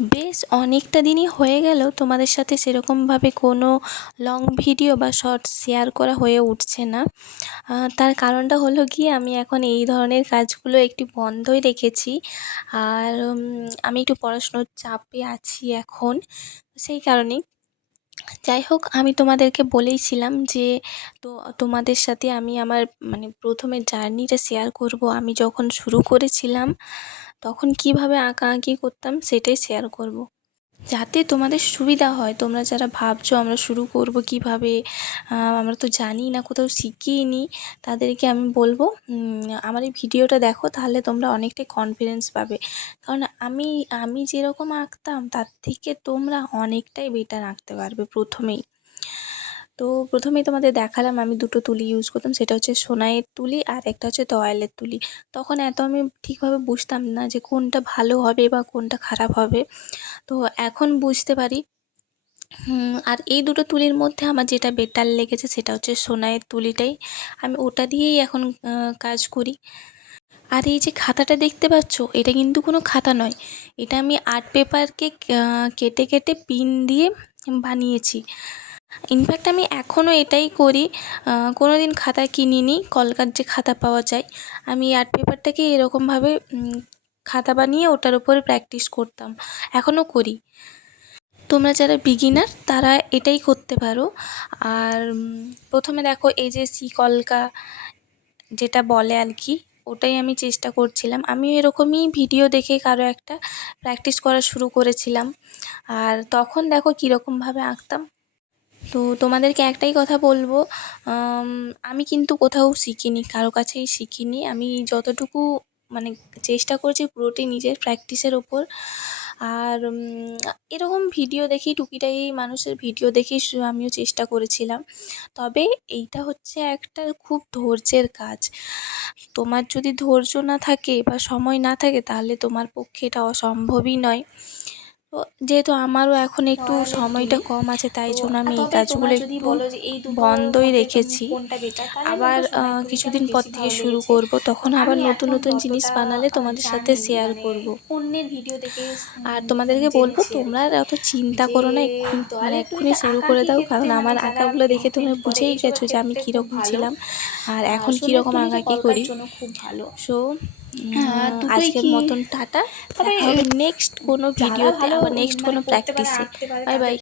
বেশ অনেকটা দিনই হয়ে গেল তোমাদের সাথে সেরকমভাবে কোনো লং ভিডিও বা শর্টস শেয়ার করা হয়ে উঠছে না। তার কারণটা হলো গিয়ে আমি এখন এই ধরনের কাজগুলো একটু বন্ধই রেখেছি। আর আমি একটু পড়াশুনোর চাপে আছি এখন, সেই কারণেই। যাই হোক, আমি তোমাদেরকে বলেইছিলাম যে তোমাদের সাথে আমি আমার প্রথমে জার্নিটা শেয়ার করব। আমি যখন শুরু করেছিলাম তখন কিভাবে আঁকাআঁকি করতাম সেটাই শেয়ার করব, যাতে তোমাদের সুবিধা হয়। তোমরা যারা ভাবছো আমরা শুরু করব কিভাবে, আমরা তো জানি না, কোথাও শিখিনি, তাদেরকে আমি বলবো আমার এই ভিডিওটা দেখো, তাহলে তোমরা অনেকটাই কনফিডেন্স পাবে। কারণ আমি আমি যেরকম আঁকতাম তার থেকে তোমরা অনেকটাই বেটার আঁকতে পারবে প্রথমেই। তো প্রথমেই তোমাদের দেখালাম আমি দুটো তুলি ইউজ করতাম, সেটা হচ্ছে সোনাইয়ের তুলি আর একটা হচ্ছে তয়ালের তুলি। তখন এত আমি ঠিকভাবে বুঝতাম না যে কোনটা ভালো হবে বা কোনটা খারাপ হবে, তো এখন বুঝতে পারি। আর এই দুটো তুলির মধ্যে আমার যেটা বেটার লেগেছে সেটা হচ্ছে সোনাইয়ের তুলিটাই, আমি ওটা দিয়েই এখন কাজ করি। আর এই যে খাতাটা দেখতে পাচ্ছ, এটা কিন্তু কোনো খাতা নয়, এটা আমি আর্ট পেপারকে কেটে কেটে পিন দিয়ে বানিয়েছি। ইনফ্যাক্ট আমি এখনও এটাই করি, কোনো দিন খাতা কিনিনি, কলকার যে খাতা পাওয়া যায়, আমি আর্ট পেপারটাকে এরকমভাবে খাতা বানিয়ে ওটার উপরে প্র্যাকটিস করতাম, এখনও করি। তোমরা যারা বিগিনার তারা এটাই করতে পারো। আর প্রথমে দেখো এই যে সি কলকা যেটা বলে আর কি, ওটাই আমি চেষ্টা করছিলাম। আমিও এরকমই ভিডিও দেখে কারো একটা প্র্যাকটিস করা শুরু করেছিলাম, আর তখন দেখো কীরকমভাবে আঁকতাম। তো তোমাদেরকে একটাই কথা বলবো, আমি কিন্তু কোথাও শিখিনি, কারো কাছেই শিখিনি। আমি যতটুকু চেষ্টা করছি পুরোটাই নিজের প্র্যাকটিসের ওপর। আর এরকম ভিডিও দেখি, টুকিটাকি মানুষের ভিডিও দেখেই আমিও চেষ্টা করেছিলাম। তবে এইটা হচ্ছে একটা খুব ধৈর্যের কাজ। তোমার যদি ধৈর্য না থাকে বা সময় না থাকে তাহলে তোমার পক্ষে এটা অসম্ভবই নয়। তো যেহেতু আমারও এখন একটু সময়টা কম আছে, তাই জন্য আমি এই কাজগুলো একটু বন্ধই রেখেছি। আবার কিছুদিন পর থেকে শুরু করব, তখন আবার নতুন নতুন জিনিস বানালে তোমাদের সাথে শেয়ার করব। অন্যের ভিডিও দেখে আর তোমাদেরকে বলবো তোমরা আর অত চিন্তা করো না, এক্ষুনি শুরু করে দাও, কারণ আমার আঁকাগুলো দেখে তোমরা বুঝেই গেছো যে আমি কীরকম ছিলাম আর এখন কীরকম আঁকাআঁকি করি। সো আজকের মতন টাটা, দেখা হবে নেক্সট কোনো ভিডিওতে, আবার নেক্সট কোনো প্র্যাকটিসে। Bye by.